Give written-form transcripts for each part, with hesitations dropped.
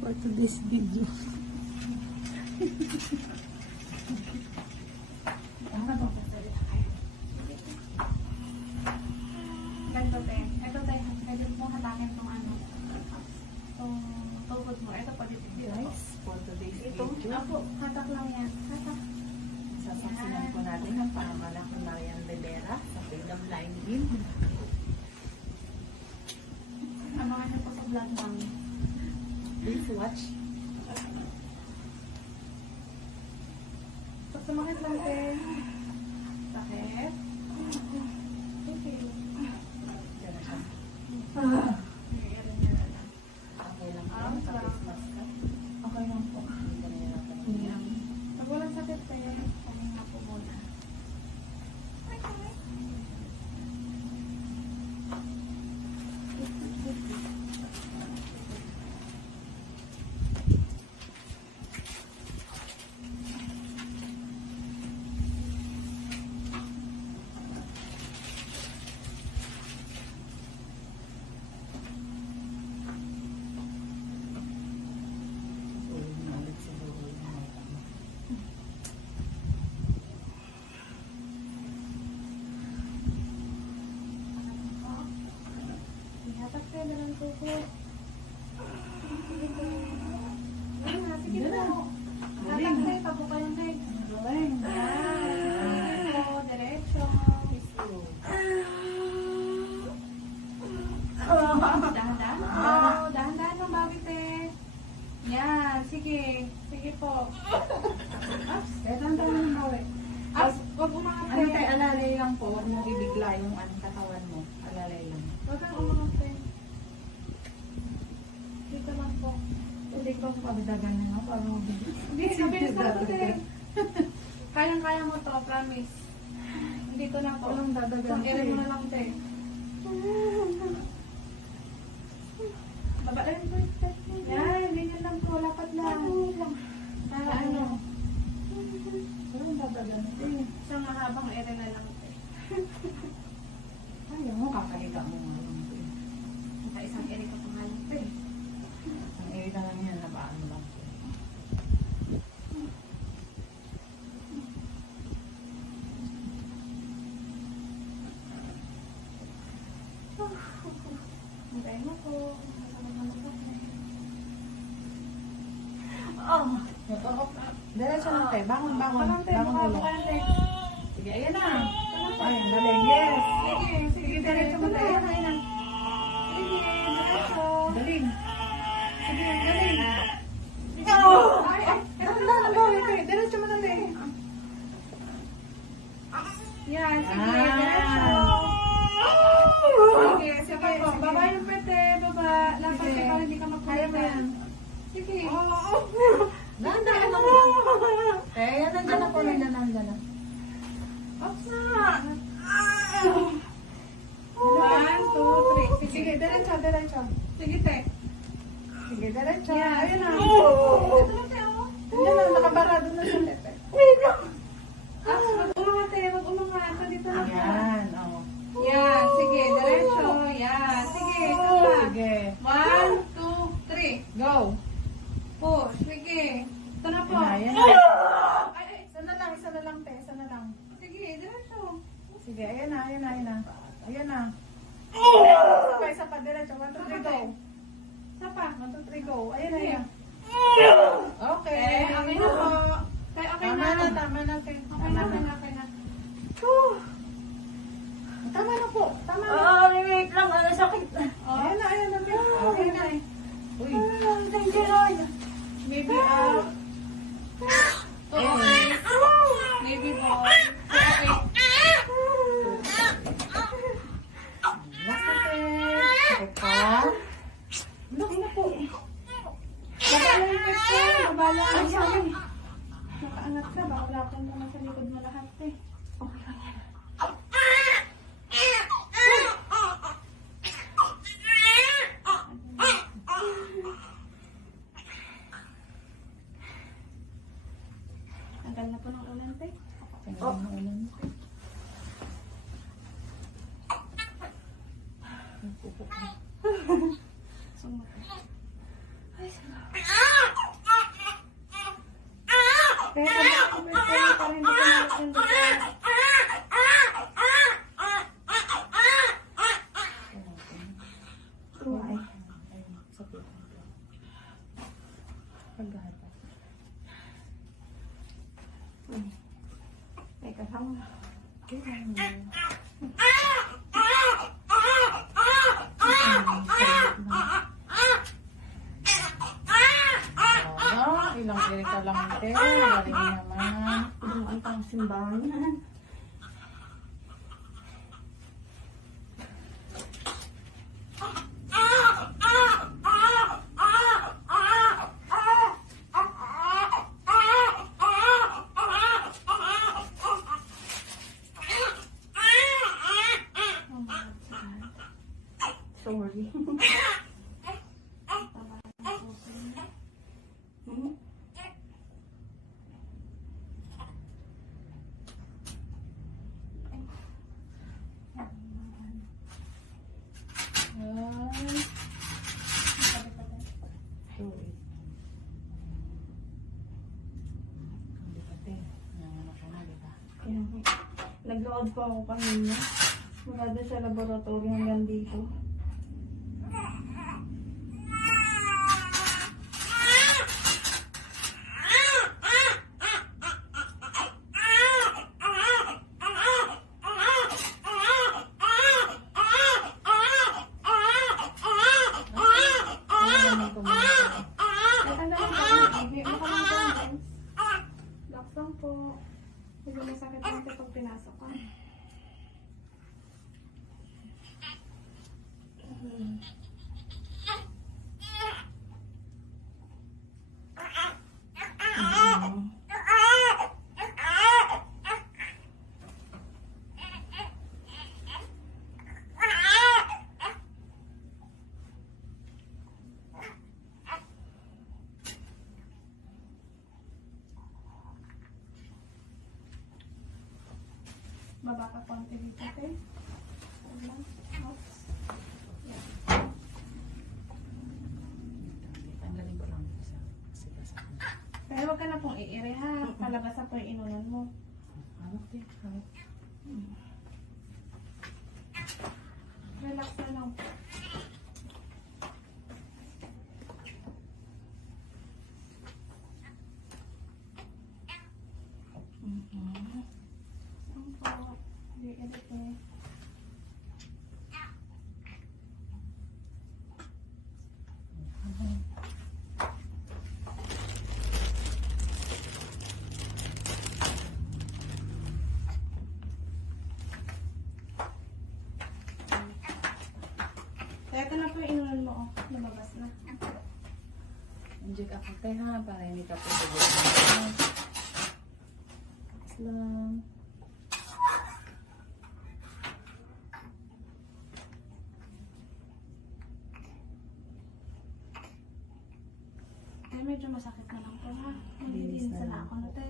for today's video. Ganito tayo. Ito tayo. Pwede mo hatakin itong ano. Itong tuhod mo. Ito pwede dito. Guys, for today's Ito. video, Ako. Hatak lang yan. Hatak. sasaksinan po natin ang pamamalak ni Marian Rivera sa Freedom Line Din. Ano ano po sa vlog namin. Please watch. Pag sumakit lang tayo. Sakit. Okay. Diyan na siya. Okay lang po. Sa face mask ka. Okay lang po. Hindi ka nahihirapan. Pag walang sakit tayo, pahinga po muna. Ulit na ulit siguro yung mga tama. Ihatak tayo na lang po po. Sige na. Hatak tayo, pabuka yung leg. Galing. Diretso, diretso. Dahan-dahan. Oo, dahan-dahan ng babi, te. Yan, sige. Sige po. Ups. Kaya tanda na ng bawi. Ups, huwag umangat, Ano te. tayo, alalay lang po. Huwag mo ibigla yung katawan mo. Alalay lang. Huwag kang umangat, te. Dito lang po. Hindi ko pagdagan na nga. Parang mabilis. Hindi, mabilis lang po, te. Kayang-kaya mo to, promise. Dito na po. Walang dadagan. Isang ere mo na lang, te. Baba lang po, te. Yan, ganyan lang po. Lapat lang. Ano? Walang dadagan. Isang mahabang ere na lang, te. Ayaw mo, kakahiga mo nga lang. Saka isang ere ka pa nga lang, te. Ang area lang yan, nabaan lang. Hintay mo po. Diretso lang tayo. Bangon, bangon. Bangon, te. Bangon ulo. Buka, te. Sige, ayan na. Ay, ang galing. Yes. Sige, sige, diretso mo, te. Ayun na. Sige, diretso. Galing. Sige, galing. Sige. Oh! Ay, ay. Ano na, nagawa, te. Diretso mo na, te. Yan, sige, Ah. diretso. Sige, sige. Baba yung pwede, baba. Lapat Sige. ka para hindi ka Kaya mo yan. Sige. Dahan-dahan lang. Eh, yan, nandiyan na po. Nandiyan na. Ops na. 1, 2, 3. Sige, diretso, diretso. Sige, te. Sige, diretso. Yan. Ayun na. Ito lang, te, oh. Nandiyan na, nakabarado na siya, te. Ah, mag-umangat, te. Mag-umangat. So, dito lang po. Ayan, oh. Yan. Sige, diretso. Yan. Sige, ito na. Sige. 1, 2, 3. Go. Push. Sige. Ito na po. Ayan na. Ay, ay. Isa na lang, te. Isa na lang. Sige, diretso. Sige, ayan na, ayan na, ayan na. Ayan na. Isa pa, diretso. 1, 2, 3, go. Isa pa. 1, 2, 3, go. Ayan na, ayan. Okay. Okay na po. Okay, okay Tama na. na, tama na, te. Okay na, okay na, okay na. Tama na po. Tama na. wait lang, ano sakit. Ayan na, ayan na, te. Okay na. Uy. Thank you, Lord. Maybe up. Maybe boy. Okay. Basta, te. Sakit ka? Okay na po. Babala yung pwede. Babala. Ay, sorry. Nakaangat ka. Baka wala kang naman sa likod mo lahat eh. Okay lang yan. Tagal na po ng ulan, te. Oh. Ulan. Sumunod. Ay, salamat. Ilang irita lang ito. Wala rin naman. Dumaan pang simbahan. Sorry. Kaya, nag-load pa ako kanina. Mula doon sa laboratory hanggang dito. Laksan po. Medyo masakit lang ito pag pinasok ka. Baba ka konti dito, okay? Oops. Yeah. Tanggalin ko lang ito sa kasi. Pero huwag ka na pong iire ha. Palabasan po yung inunan mo. Ano ito? Relax na lang. Hindi, edit eh. Kaya ito na po yung inunan mo, oh. Lumabas na. Inject ako tayo ha, para hindi ka po siguro. Lang. Ay, medyo masakit na lang po ha. Linis Nililinis na na lang. ako na te.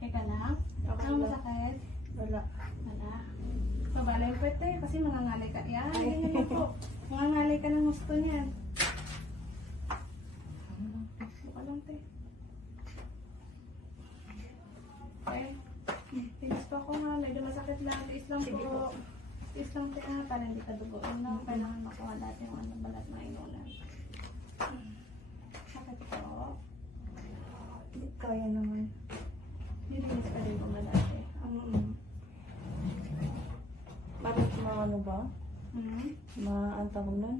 Teka lang. Okay Ang lang. masakit? Wala. Wala. Pabalay po ito kasi mangangalay ka. Yan, ganyan lang po. Mangangalay ka ng gusto niyan. Buka lang te. Okay. Tinis pa ako ha. Medyo masakit lang. Tiis lang Sige po. po. Tiis lang te ha. Para hindi ka dugoin na. Kailangan makuha natin yung ano balat na inunan. Sakit po. Hindi kaya naman. Nilinis ka din po malaki. Bakit ano ba? Hmm? Ang tawag nun?